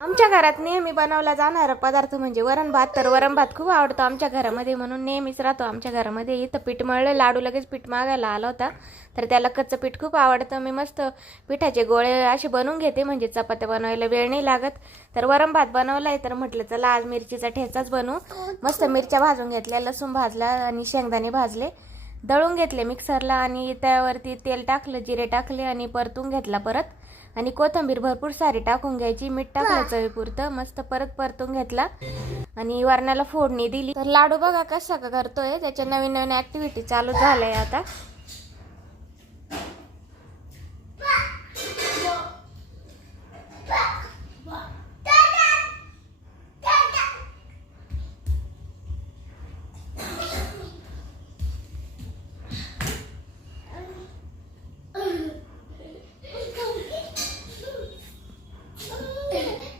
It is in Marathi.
आमच्या घरात नेहमी बनवला जाणारा पदार्थ म्हणजे वरण भात. तर वरण भात खूप आवडतो आमच्या घरामध्ये, म्हणून नेहमीच राहतो आमच्या घरामध्ये. इथं पीठ मळलं, लाडू लगेच पीठ मागायला आला होता, तर त्याला कच्चं पीठ खूप आवडतं. मी मस्त पिठाचे गोळे असे बनवून घेते, म्हणजे चपात्या बनवायला वेळ नाही लागत. तर वरण भात बनवलाय, तर म्हटलं चला आज मिरचीचा ठेचाच बनवू. मस्त मिरच्या भाजून घेतल्या, लसूण भाजला आणि शेंगदाणे भाजले, दळून घेतले मिक्सरला आणि त्यावरती तेल टाकलं, जिरे टाकले आणि परतून घेतला परत. आणि कोथिंबीर भरपूर सारी टाकून घ्यायची, मीठ टाकलं चवीपुरतं, मस्त परत परतून घेतला आणि वरणाला फोडणी दिली. तर लाडू बघा कसा करतोय, त्याच्या नवीन नवीन ऍक्टिव्हिटी चालू झालंय आता.